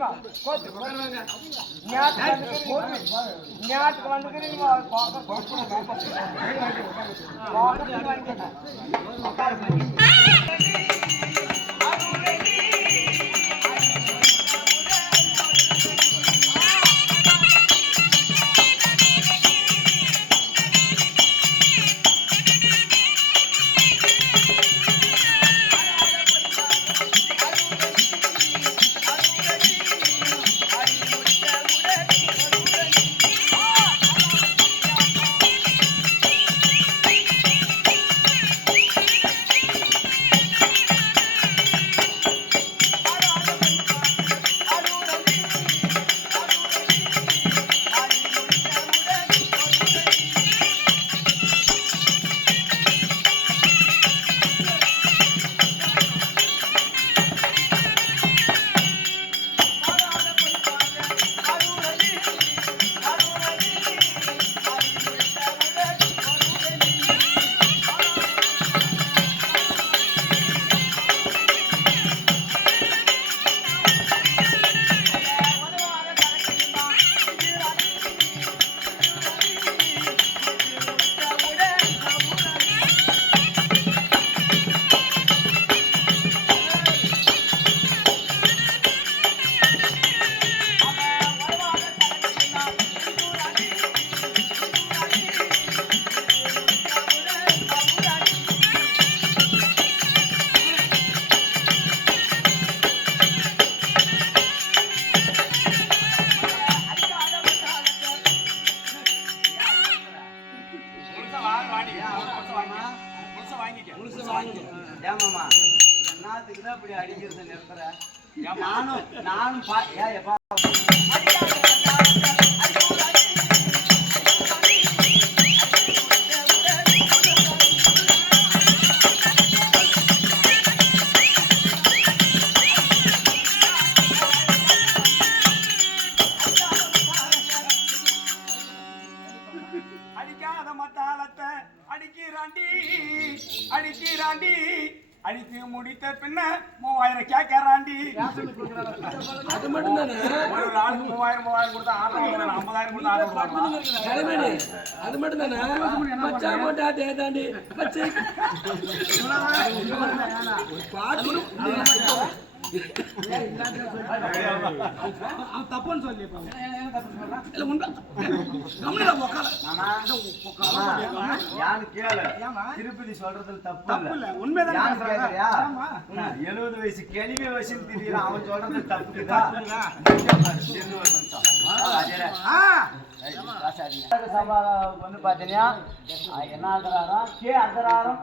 ஞாட்டுக்கு வந்துக்கிறீங்க ஏமாமா என்னத்துக்கு தான் இப்படி அடிக்கிறது நிறுத்துற? நானும் அடிக்காத மத்தாளத்தை அடிக்கிறாண்டி அடித்து முடித்த பின்ன 3000 கேட்கறாண்டி. அது மட்டும் தானே? ஒரு நாளுக்கு 3000 கொடுத்தா ஆர்டர் 50,000 கொடுத்தா ஆர்டர் அது மட்டும் தானே? மச்சா போட்டா தேதாண்டி மச்சி பாட்டு தப்புன்னு சொல்லி திருப்பதி சொல்றதுல தப்பு இல்ல, உண்மைதான். 70 வயசு கேள்வி வயசுன்னு தெரியல, அவன் சொல்றது தப்புக்குதான். சபா வந்து பாத்தீங்கன்னா என்ன அந்தராரம் கே அந்தராரம்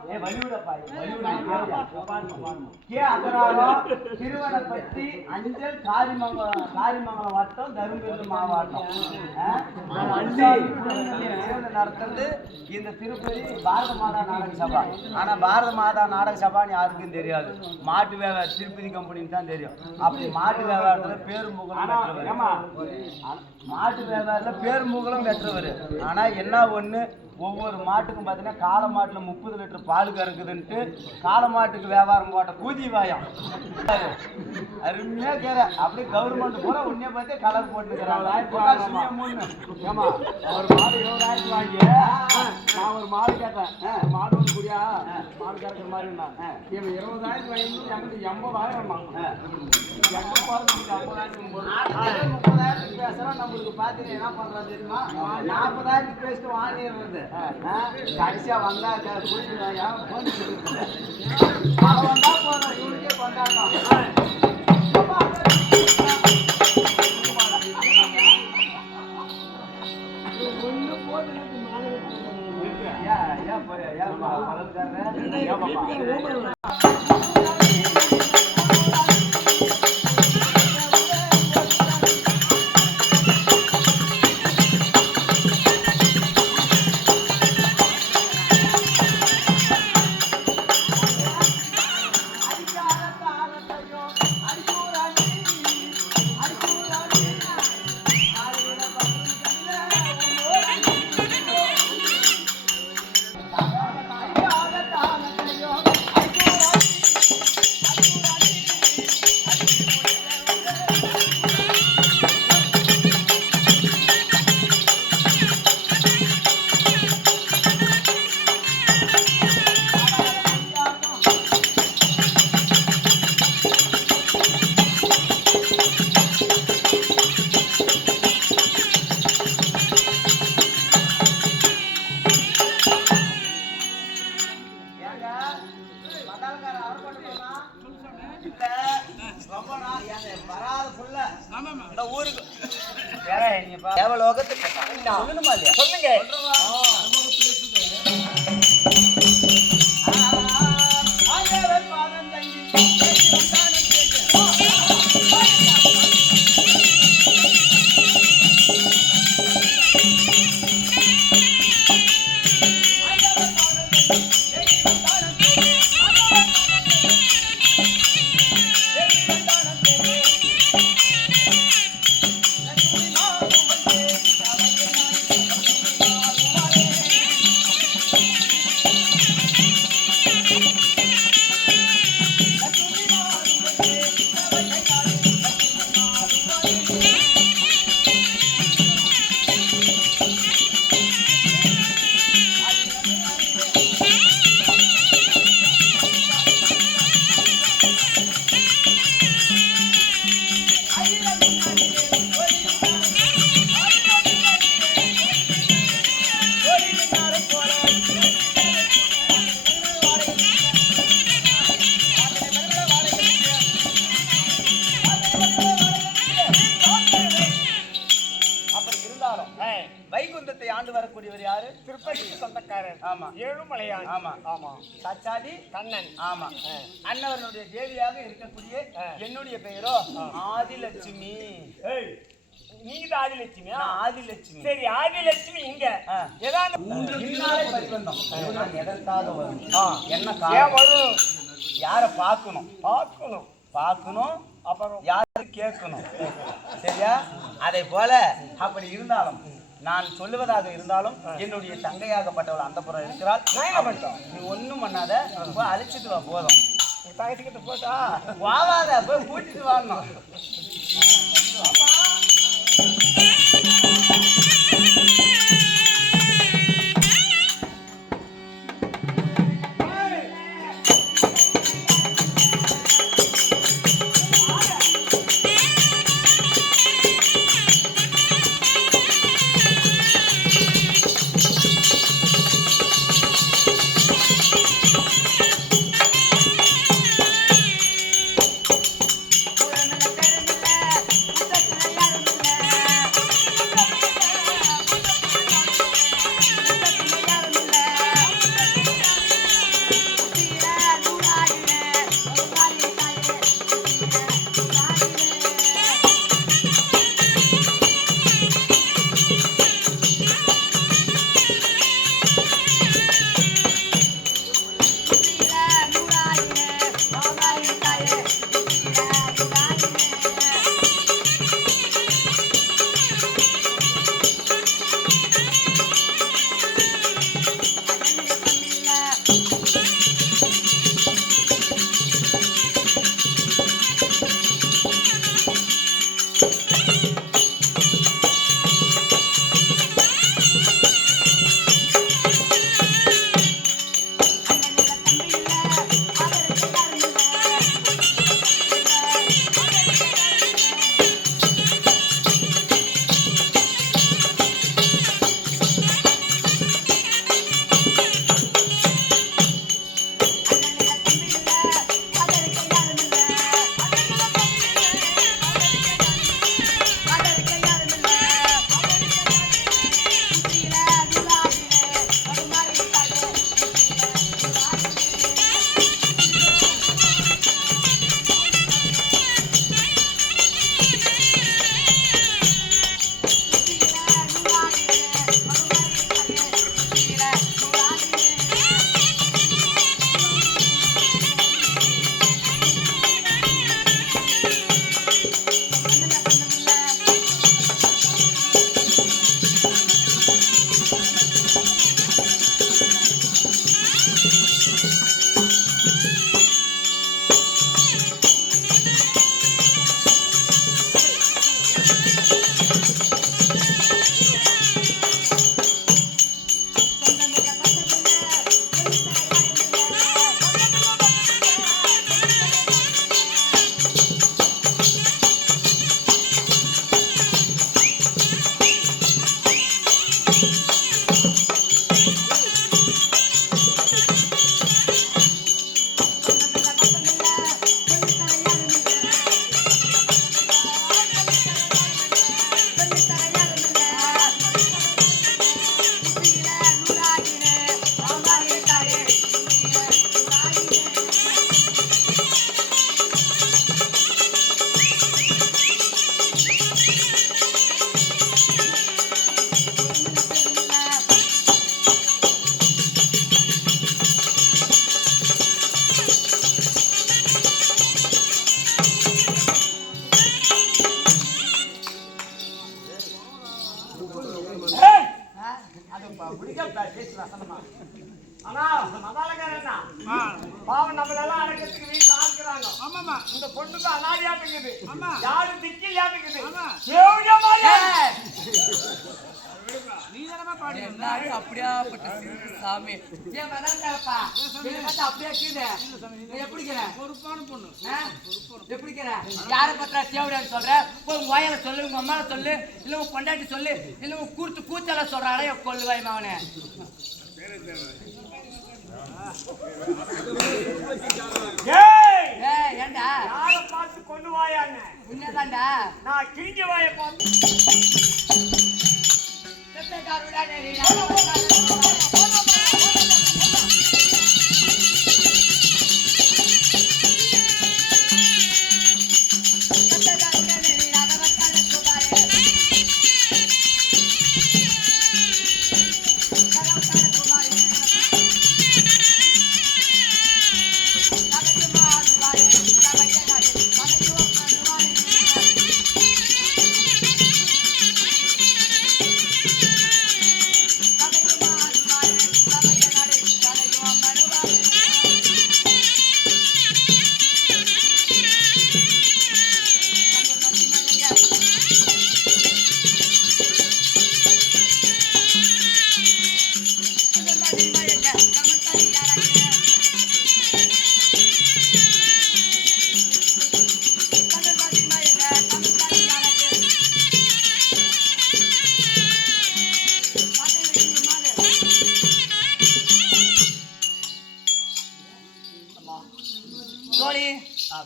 கே அந்தராரம் திருவனப்பட்டி அஞ்சல் காரிமங்கலம் வட்டம் தருமபுரி மாவட்டம் நடத்துறது இந்த திருப்பதி பாரத மாதா நாடக சபா. ஆனா பாரத மாதா நாடக சபான்னு யாருக்கும் தெரியாது, மாட்டு வியாபாரம் திருப்பதி கம்பெனின்னு தான் தெரியும். அப்படி மாட்டு வியாபாரத்துல பேருமுகலும் மாட்டு வியாபாரத்தில் பேருமுகலும் பெற்றவர். ஆனா என்ன ஒண்ணு, ஒவ்வொரு மாட்டுக்கும் பார்த்தீங்கன்னா காளை மாட்டுல 30 லிட்டர் பால் கறக்குதுன்ட்டு காளை மாட்டுக்கு வியாபாரம் போட்ட கூதி வாயம் அருமையா கேற. அப்படியே கவர்மெண்ட் பூரா உன்னே பார்த்து கலர் போட்டுக்கிறாங்க. ஒரு மாடு 20,000 வாங்கி நான் ஒரு மாடு கேட்டேன். மாடு வந்து குடியா மாடு கறக்குற மாதிரி இவன் 20,000 வாங்கி எங்கிட்ட 80,000 30,000 பேசுறோம். நம்மளுக்கு பாத்தீங்கன்னா என்ன பண்றோம் தெரியுமா, 40,000 பேசிட்டு வாங்கிடுறது. கடைசியா வந்தா வந்தா போதும், இவனுக்கே கொண்டாட்டம். இல்ல ரொம்ப நாள் வராத புள்ள இந்த ஊருக்கு வேற நீங்க தேவலோகத்துக்கு சொல்லணுமா இல்லையா? சொல்லுங்க. ஆண்டவர் பாதம் தங்கி வைகுந்தத்தை ஆண்டு வரக்கூடியவர் யாரு? திருப்பதி சொந்தக்காரர். ஆமா. ஏழுமலையான். ஆமா ஆமா. சாச்சாதி கண்ணன். ஆமா. அன்னவனுடைய தேவியாக இருக்கக்கூடிய என்னுடைய பெயரோ ஆதிலட்சுமி. நீங்க ஆதிலட்சுமியா? ஆதிலட்சுமி. சரி, ஆதிலட்சுமி இங்க ஏதாவது இன்னாலே பரிவந்தம். எதற்காக வரும்? என்ன காரணம் வரும்? யாரை பார்க்கணும்? பார்க்கணும் அப்புறம் யாரு கேட்கணும். சரியா? அதை போல அப்படி இருந்தாலும் நான் சொல்லுவதாக இருந்தாலும் என்னுடைய தங்கையாகப்பட்டவள் அந்த புறம் இருக்கிறாள். நீ ஒண்ணும் பண்ணாத, போய் அழைச்சிட்டு வா. போதும் தகச்சிக்கிட்டு போட்டா வாவாத, போய் கூட்டிட்டு வரணும். இருக்கிறாங்க. ஆமாமா இந்த பொண்ணுக்கு அனாதையாட்டுக்குது. ஆமா. யாரு திக்கில்லாட்டுக்குது. ஆமா. நீ தானமா பாடி எல்லாரும் அப்படியாப்பட்ட சிறுக்கு சாமி ஏன் வதங்கப்பா அப்படியே கீழே எப்படிக்கிற பொறுப்பான பொண்ணு எப்படிக்கிற யாரை பத்திரா தேவையான்னு சொல்ற போய் உங்க வாயில சொல்லு உங்க அம்மாவை சொல்லு இல்ல உங்க பொண்டாட்டி சொல்லு இல்ல உங்க கூத்தால சொல்றாரே கொள்ளுவாய் மாவனே ஏண்டா யாரை பார்த்து கொண்டு வாயாங்க. உன்னதாண்டா நான் கிழிஞ்ச வாயை பார்த்து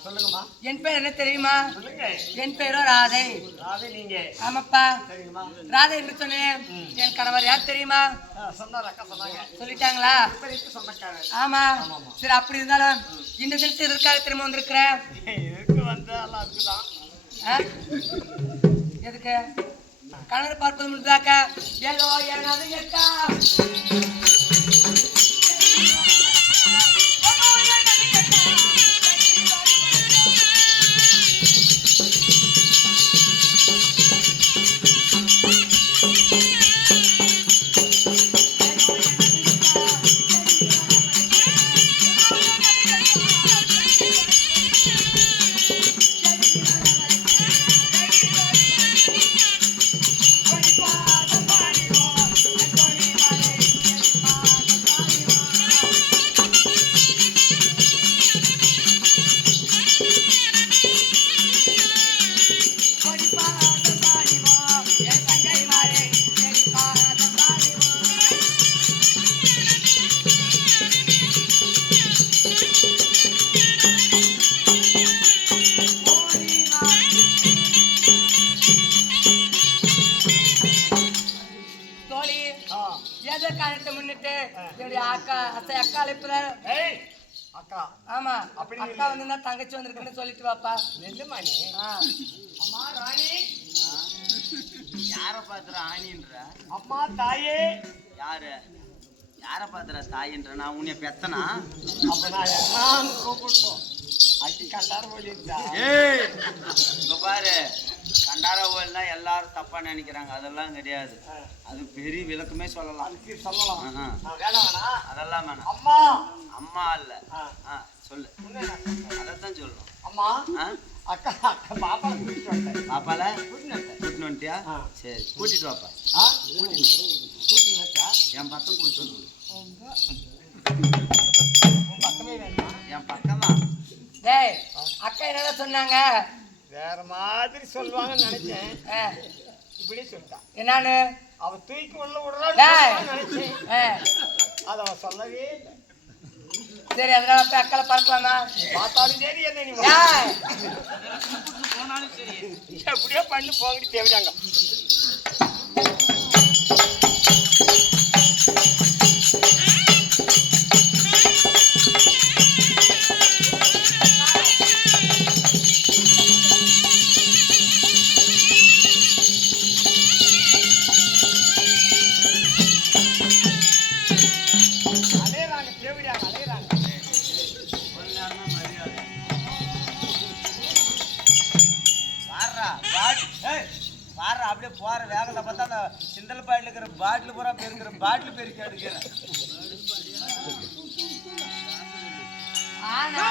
சொல்லுங்கம்மா. என் பேர் என்ன தெரியுமா? சொல்லுங்க. என் பேரோ ராதை. ராதை நீங்க. ஆமாப்பா. சரிங்கம்மா. ராதை என்று சொன்னேன். என் கணவர் யார் தெரியுமா? சொன்னார், அக்கா சொன்னாங்க. சொல்லிட்டாங்களா? சொந்தக்காரர். ஆமா. சரி அப்படி இருந்தாலும் இந்த தினத்து எதற்காக திரும்ப வந்திருக்கிறேன்? எதுக்கு வந்தாலும் அதுக்குதான். எதுக்கு? கணவர் பார்ப்பது முடிந்தாக்க ஏதோ ஏனாவது கேட்டா அக்கா ஆமா அக்கா வந்து தங்கச்சி வந்திருக்குன்னு சொல்லிட்டு வாப்பா. நெல்லுமா நீ? அம்மா ராணி. யார பாத்துற ஆணின்ற? அம்மா தாயே. யாரு யார பாத்துற தாயின்ற? நான் உன்னை பெத்தனா? அப்ப நான் என்ன கூப்பிட்டோம்? அட்டி கண்டார போலிருந்தா. ஏய் இங்க பாரு, கண்டார ஓல்னா எல்லாரும் தப்பா நினைக்கிறாங்க. அதெல்லாம் கிடையாது. அது பெரிய விளக்கமே சொல்லலாம். அதுக்கு சொல்லலாம். வேணாம் வேணாம், அதெல்லாம் வேணாம். அம்மா அம்மா இல்ல. சொல்லு, அதான் சொல்லணும். அம்மா அக்கா அக்கா பாப்பா கூட்டிட்டு வந்தேன். பாப்பால கூட்டிட்டு வந்துட்டியா? சரி கூட்டிட்டு வாப்பா. கூட்டிட்டு வச்சா என் பக்கம் கூட்டிட்டு வந்து. உன் பக்கமே வேணுமா? என் பக்கமா? டேய் அக்கா என்னடா சொன்னாங்க? வேற மாதிரி சொல்லுவாங்கன்னு நினைச்சேன். இப்படி சொல்லிட்டான். என்னான்னு? அவ தூக்கி உள்ள விடுறான்னு நினைச்சேன். அத அவ சொல்லவே இல்லை. சரி அதனால போய் அக்கால பார்க்கலாமா? பார்த்தாலும் சரி, என்ன நீ போனாலும் சரி, எப்படியோ பண்ணு போங்கிட்டு தேவையாங்க. அப்படியே போற வேகத்தை பார்த்தா அந்த சிந்தல் பாட்டில் இருக்கிற பாட்டில் பூரா பெருக்கிற பாட்டில் பெருக்கி எடுக்கிறேன். ஆனா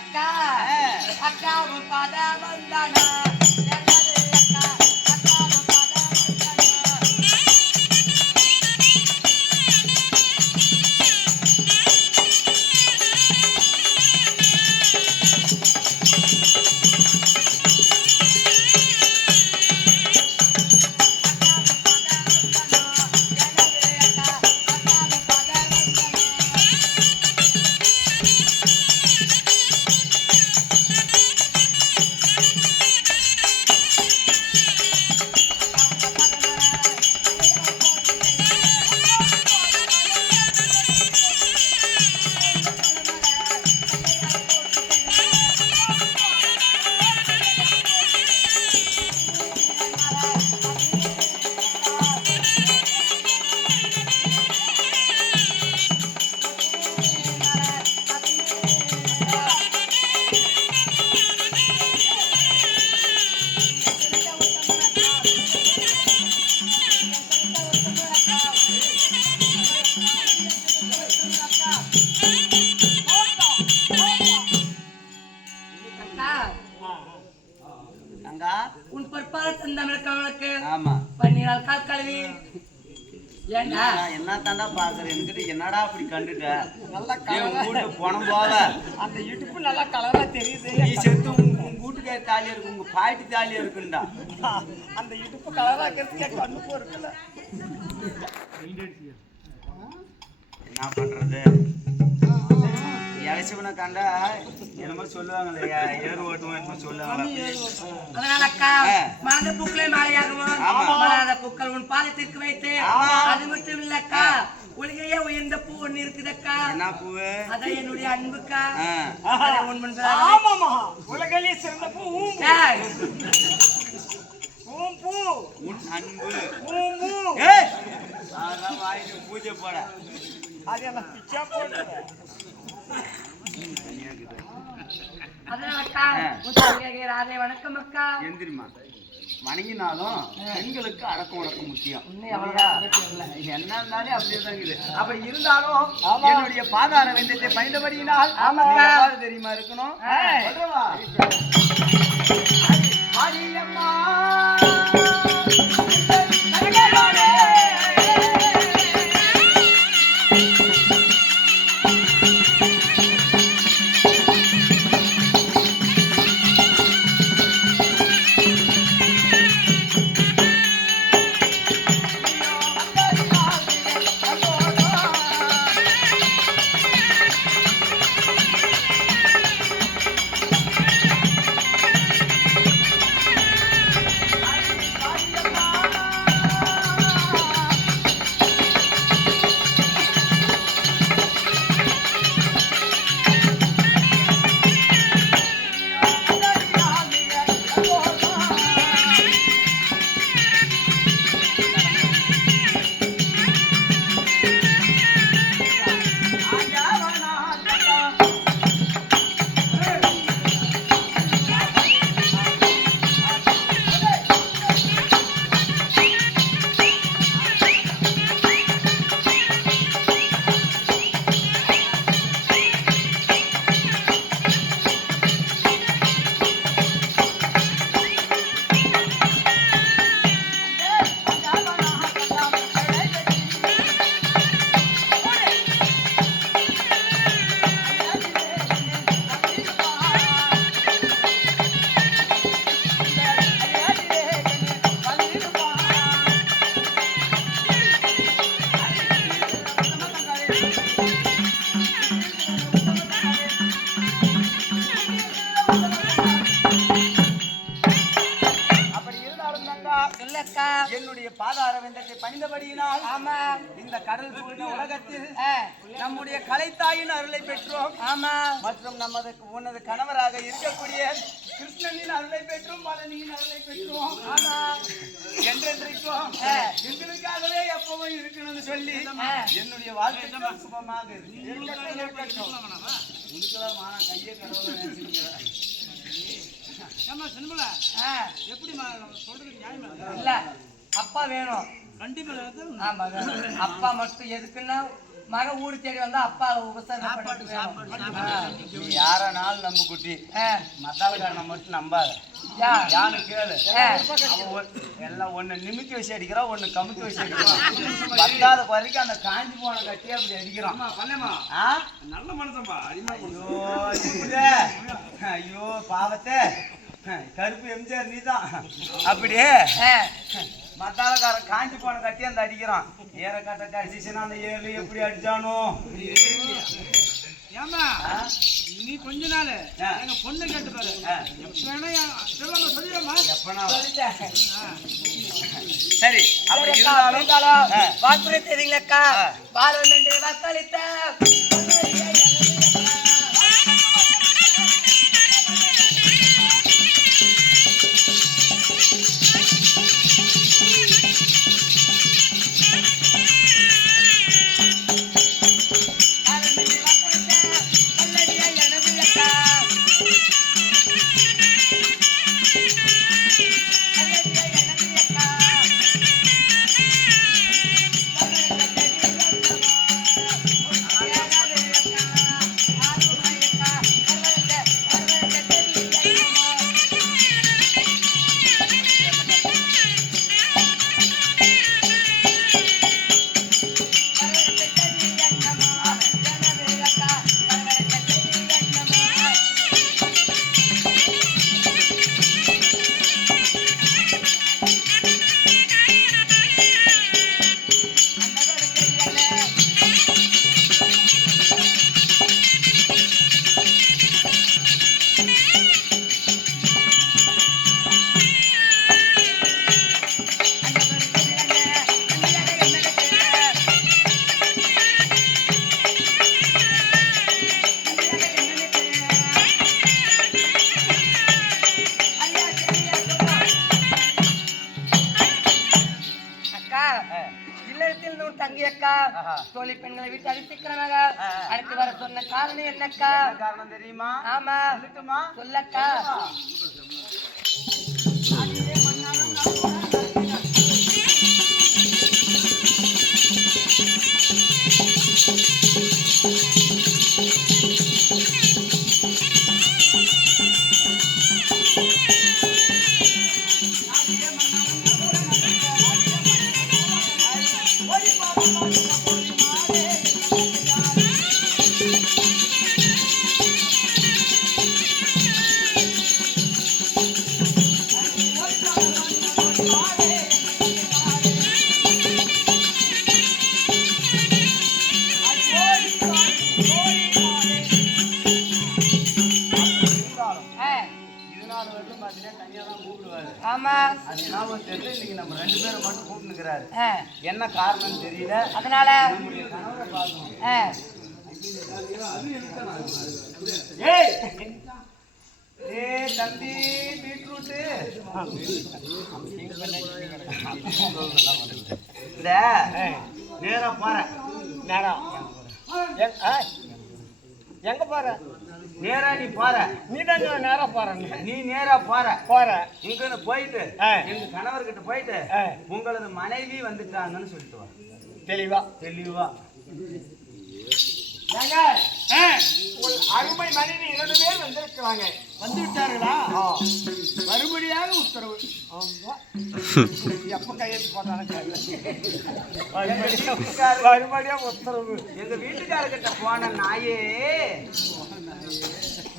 அக்கா அக்கா உன் பாதா வந்தானா உன் பொற்பால தந்தமிழக்கு ஆமா பன்னிரால் கால் கழுவி ஏண்டா என்ன தாண்டா பாக்குறேன் என்னடா அப்படி கண்டுட்ட நல்லா கூட்டு போன போவ அந்த இடுப்பு நல்லா கலரா தெரியுது நீ செத்து உங்க வீட்டுக்கார தாலியா இருக்கு உங்க பாட்டி தாலியா இருக்குண்டா அந்த இடுப்பு கலரா இருக்கிறதுக்கே கண்ணு போறதுல என்ன பண்றது இலசிவனை கண்டா என்னமோ சொல்லுவாங்களே ஏறு ஓட்டுவோம் என்னமோ சொல்லுவாங்க அதனால அக்கா மலர்ந்த பூக்களை மாலையாகவும் மலராத பூக்கள் உன் பாதத்திற்கு வைத்து அது மட்டும் இல்ல அக்கா உலகையே உயர்ந்த பூ ஒண்ணு இருக்குதக்கா என்ன பூவு அதான் என்னுடைய அன்புக்கா உன் ஆமாமா உலகிலே சிறந்த பூ பூ உன் அன்பு வாய்க்கு பூஜை போட அது என்ன பிச்சா போட அதனால அக்கா ராதே வணக்கம் அக்கா எந்திரிமா வணங்கினாலும் பெண்களுக்கு அடக்கம் உடக்கம் முக்கியம் என்ன இருந்தாலும் அப்படியே தான் இருக்குது அப்படி இருந்தாலும் என்னுடைய பாதார வெந்தயத்தை பயந்தபடியினால் தெரியுமா இருக்கணும் என்னுடைய பாதார வெந்தத்தை பணிந்தபடியினால் ஆமா இந்த கடல் சூழ்ந்த உலகத்தில் நம்முடைய கலைத்தாயின் அருளை பெற்றோம் ஆமா மற்றும் நமது உனது கணவராக இருக்கக்கூடிய கிருஷ்ணனின் அருளை பெற்றோம் பழனியின் அருளை பெற்றோம் ஆமா என்றென்றைக்கும் எங்களுக்காகவே எப்பவும் இருக்கணும்னு சொல்லி என்னுடைய வாழ்க்கை சுபமாக இருக்கட்டும் கையை கடவுளை நினைச்சிருக்கிறேன் ஏம்மா சின்னமல ஆ, எப்படிமா சொல்றது நியாயமா இல்ல அப்பா வேணும். கண்டிப்பா வேணும். ஆமா வேணும். அப்பா மட்டும் எதுக்குன்னா மக ஊரு தேடி வந்தா அப்பா உபசரணப்படுத்தி நீ யாரனாலும் நம்ப குட்டி மத்தாளக்காரனை மட்டும் நம்பாத. யா யானு கேளு. எல்லாம் ஒண்ணு நிமித்தி வச்சு அடிக்கிறான், ஒண்ணு கமுத்தி வச்சு அடிக்கிறான். பத்தாத குறைக்கு அந்த காஞ்சி போன கட்டி அப்படி அடிக்கிறான். பண்ணேமா ஆ? நல்ல மனுஷன்பா அடிமா ஐயோ ஐயோ பாவத்தை கருப்பு எம்ஜிஆர் நீதான். அப்படியே மத்தாளக்காரன் காஞ்சி போன கட்டி அந்த அடிக்கிறான். ஏற கட்ட அடிச்சுன்னா அந்த ஏழு எப்படி அடிச்சானோ. ஏமா நீ கொஞ்ச நாள் எங்க பொண்ணு கேட்டு பாரு. எப்பனா சொல்லிடுமா எப்பனா சொல்லிட்டேன். சரி அப்படி இருந்தாலும் வாக்குறுதி தெரியுங்களா பால் வந்து வாக்களித்த தங்கியக்கா தோழி பெண்களை விட்டு அடித்துக்கிறாங்க. அடுத்து வர சொன்ன காரணம் என்னக்கா? காரணம் தெரியுமா? ஆமா சொல்லக்கா. ஆமா இன்னைக்கு நம்ம 2 பேரும் மட்டும் கூப்பிட்டுக்கிறாரு. என்ன காரணம் தெரியல. அதனால தம்பி பீட்ரூட்டு இந்த நேரா போற நேரம் எங்க போற? நேரா நீ போற. நீ தான் நேரா போற. நீ நேரா போற இங்க போயிட்டு எங்க கணவர்கிட்ட போயிட்டு உங்களது மனைவி வந்துட்டாங்கன்னு சொல்லிட்டு வா. தெளிவா அருமை மனைவி 2 பேர் வந்திருக்கிறாங்க. வந்து விட்டார்களா? மறுபடியாக உத்தரவு. எப்ப கையெழுத்து போட்டாலும் மறுபடியா உத்தரவு. எங்க வீட்டுக்காரர்கிட்ட போன நாயே.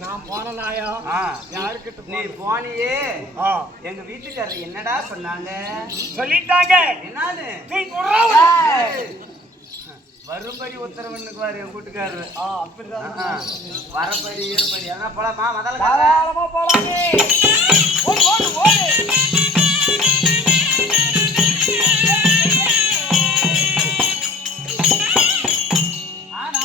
நான் போன நாயா? யாருக்கிட்ட? நீ போனியே. எங்க வீட்டுக்காரர் என்னடா சொன்னாங்க? சொல்லிட்டாங்க. என்னன்னு? வரும்படி உத்தரவுன்னு என் வீட்டுக்காரரு. அப்படிதான் வரப்படி இருப்படி அதான் போலாமா? தாராளமா போலாமே. ஓடு ஓடு ஓடு. ஆனா